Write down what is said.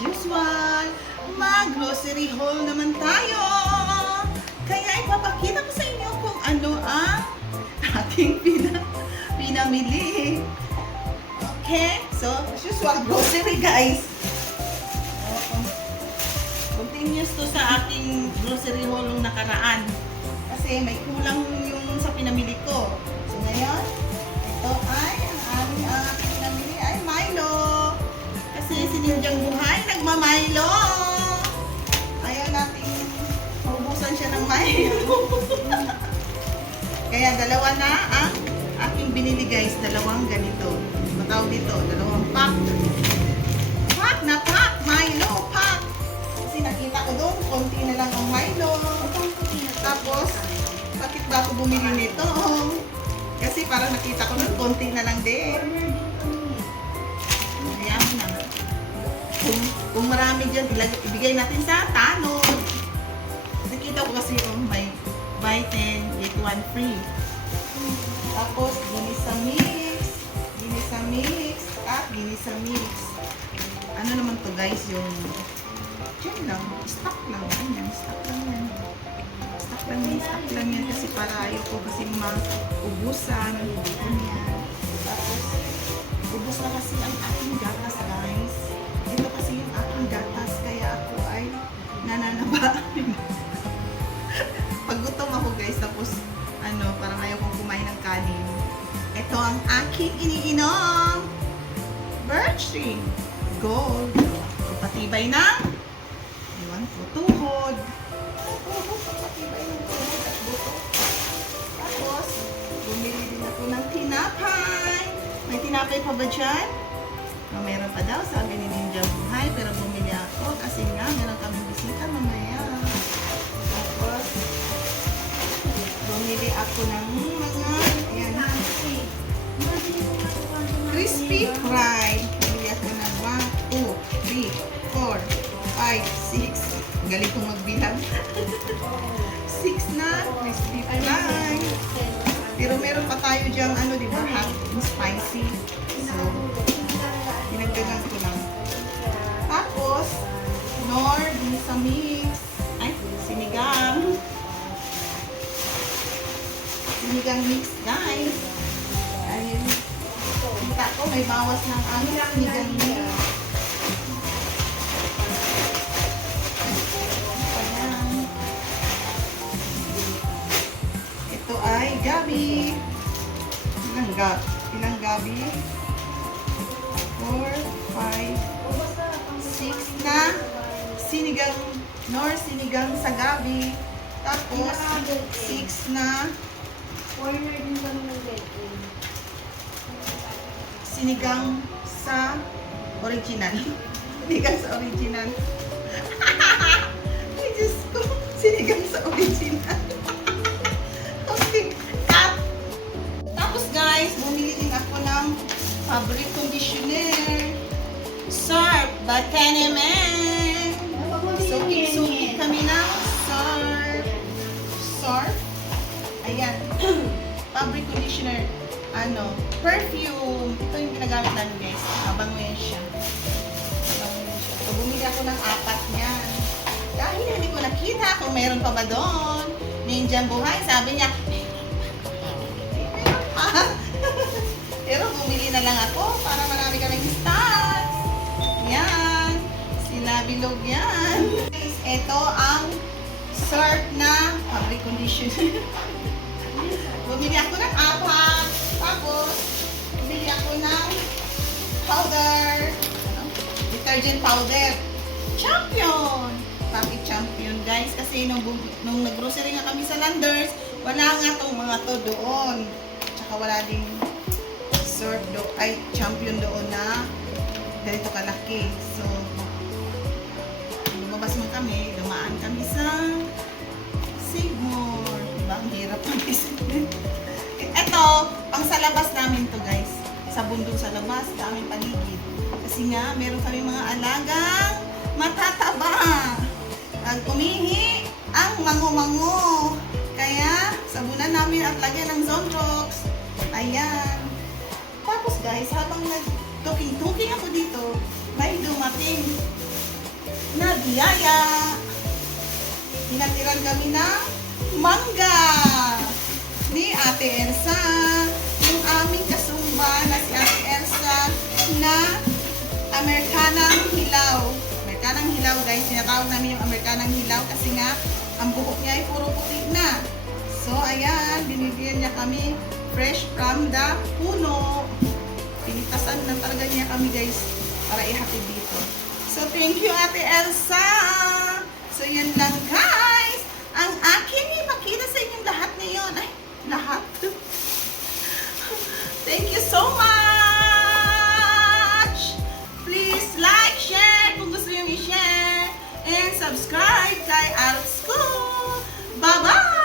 usual, mag-grocery haul naman tayo. Kaya ipapakita ko sa inyo kung ano ang ating pinamili. Okay, so as usual, grocery guys. Continuous to sa aking grocery haul nung nakaraan. Kasi may kulang yung sa pinamili ko. So ngayon, ito ay ang aking pinamili ay Milo. Kasi si Ninjang Buhay nagma-Milo. Ayaw natin maubusan siya ng Milo. Kaya dalawa na ang aking binili guys. Dalawang ganito. Matawag dito, dalawang pack. Pack na pack! Milo pack! Kasi nakita ko doon, konti na lang ang Milo. Tapos, bakit ba ako bumili nito? Kasi parang nakita ko nun, konti na lang din. Kaya mo na. Kung marami dyan, ibigay natin sa tanod. Nakita ko kasi yung may buy 10, get 1 free. Tapos, ginisa mix. Ano naman to guys, yung dyan lang, stock lang yan. Stock lang yan kasi para ayoko kasi maubusan. Tapos, ubus na kasi ang aking gatas guys. Ito kasi yung aking gatas, kaya ako ay nananaba. Pag gutom ako guys, tapos parang ayaw kong kumain ng kanin. Ito ang aking iniinom. Birch Tree Gold. Patibay na. Iwan ko, tuhod. Patibay ng tuhod at buto. Tapos, bumili din ako ng tinapay. May tinapay pa ba dyan? Meron pa daw, sabi ni Ninja Buhay. Pero bumili ako kasi nga, meron kaming bisita mamaya. Tapos, bumili ako ng mga, ayan, crispy fry. Bumili ako ng 1, 2, 3, 4, 5, 6. Galing kong magbilang. 6 na crispy fry. Pero meron pa tayo diyang, di ba, hot and spicy. So, pinagdagan ko lang. Tapos, Nor, sa mix. Ay, sinigang. Sinigang mix, guys. Ayun. Kita ko, may bawas ng sinigang mix. Ayan. Ito ay gabi. Ilang gabi? 4, 5, 6 na sinigang sa gabi. Tapos, 6 na sinigang sa original. Sinigang sa original. Ay, Diyos ko. Sinigang sa original. Okay. Tapos guys, bumili din ako ng fabric conditioner. Surf Bataneman. Suki kami ng Surf. Ayan. Fabric conditioner. Perfume. Ito yung ginagamit namin guys. Mabango yan siya. So, bumili ako ng 4 niyan. Dahil hindi ko nakita kung meron pa ba doon. Ninjang Buhay, sabi niya, meron pa. Pero bumili na lang ako para marami ka ng stock. Yan. Sinabilog yan. Guys, ito ang Surf na fabric conditioner. Bumili ako ng 4. Tapos, bumili ako ng powder. Detergent powder. Champion! Bakit champion guys? Kasi nung nag-grocery nga kami sa Landers, wala nga itong mga to doon. Tsaka wala ding Surf champion doon na ganito kalaki. So, lumabas mo kami, dumaan kami sa Sigmore. Diba? Ang hirap mag-isip. Ito, pang sa labas namin to guys. Sa bundok sa labas, daming paligid. Kasi nga, meron kami mga alagang matataba. Pag umihi, ang mango-mango. Kaya, sabunan namin at lagyan ng Zonrox. Ayan. Tapos guys, habang nag-talking ako dito, may dumating na biyaya. Hinatiran kami ng mangga ni Ate Elsa. Yung aming kasumba na si Ate Elsa na Amerikanang hilaw. Amerikanang hilaw guys. Tinatawag namin yung Amerikanang hilaw kasi nga ang buhok niya ay puro puti na. So ayan, binibigyan niya kami fresh from the puno. Pinitasan na talaga niya kami guys para ihatid dito. So thank you Ate Elsa. So yan lang guys. Ang aking ipakita sa inyong lahat ngayon. Ay, lahat. Thank you so much. Please like, share kung gusto nyo i-share. And subscribe kay Art School. Bye-bye!